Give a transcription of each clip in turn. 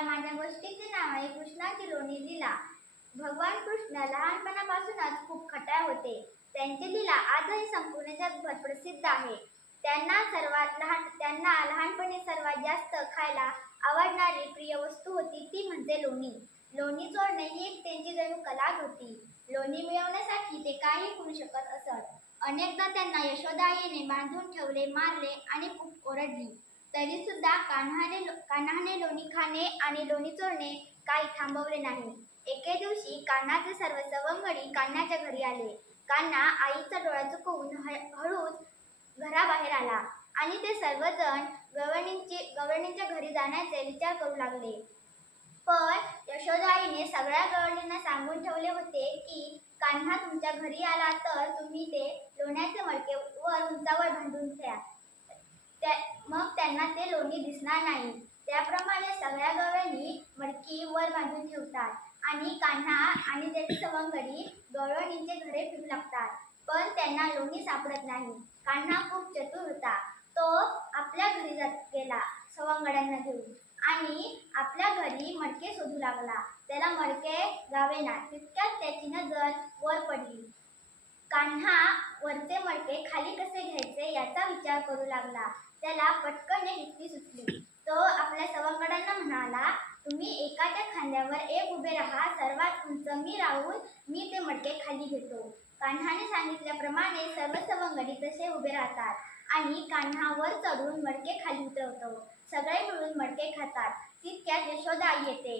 नमस्कार. माझ्या गोष्टीचे नाव आहे कृष्णाची लोणी लीला. भगवान कृष्ण लहानपणापासूनच खूप खट्याळ होते. त्यांची लीला आजही संपूर्ण जगभर प्रसिद्ध आहे. त्यांना लहानपणी सर्वात जास्त खायला आवडणारी प्रिय वस्तू होती ती म्हणजे लोणी. लोणी चोरणे ही एक त्यांची जणू कलाच होती. लोणी मिळवण्यासाठी ते काही करू शकत असत. अनेकदा त्यांना यशोदाईने बांधून ठेवले, मारले आणि खूप ओरडली. तरी सुद्धा कान्हाने लोणी खाणे आणि लोणी चोरणे काही थांबवले नाही. एके दिवशी कान्हाचे सर्व सवंगडी कान्हाच्या घरी आले. कान्हा आईचा डोळा चुकवून हळूच घराबाहेर आला आणि ते सर्वजण गवळणींच्या घरी जाण्याचे विचार करू लागले. पण यशोदाईने सगळ्या गवळणींना सांगून ठेवले होते की कान्हा तुमच्या घरी आला तर तुम्ही ते लोण्याचे मडके वर उंचावर बांधून ठेवा, मग त्यांना ते लोणी दिसणार नाही. त्याप्रमाणे सगळ्या गवळणी मडकी वर बांधून ठेवतात आणि कान्हा आणि त्याचे सवंगडी गवळणींचे घरे फिरू लागतात. पण त्यांना लोणी सापडत नाही. कान्हा खूप चतुर होता. तो आपल्या घरी गेला सवंगड्यांना घेऊन आणि आपल्या घरी मडके शोधू लागला. त्याला मडके गावेना. तितक्यात त्याची नजर वर पडली. कान्हा वरचे मडके खाली कसे घ्यायचे याचा विचार करू लागला. त्याला पटकन एक युक्ती सुचली. तो आपल्या सवंगड्यांना म्हणाला, तुम्ही एकाच्या खांद्यावर एक उभे राहा, सर्वात उंच मी राहून मी ते मडके खाली घेतो. कान्हाने सांगितल्याप्रमाणे सर्व सवंगडी तसे उभे राहतात आणि कान्हा वर चढून मडके खाली उतरवतो. सगळे मिळून मडके खातात. तितक्यात यशोदाई येते.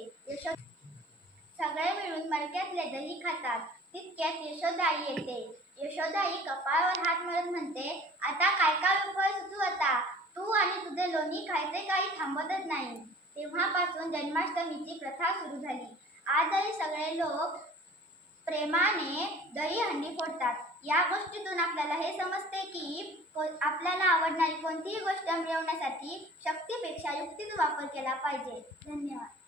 सगळे मिळून मडक्यातले दही खातात. तितक्यात यशोदाई येते. यशोदाई कपाळावर हात मारत म्हणते, आता काय उपाय सुचू आता? तू आणि तुझे लोणी खायचे काही थांबतच नाही. तेव्हापासून जन्माष्टमीची प्रथा सुरू झाली. आजही सगळे लोक प्रेमाने दही हंडी फोडतात. या गोष्टीतून आपल्याला हे समजते की आपल्याला आवडणारी कोणतीही गोष्ट मिळवण्यासाठी शक्तीपेक्षा युक्तीचा वापर केला पाहिजे. धन्यवाद.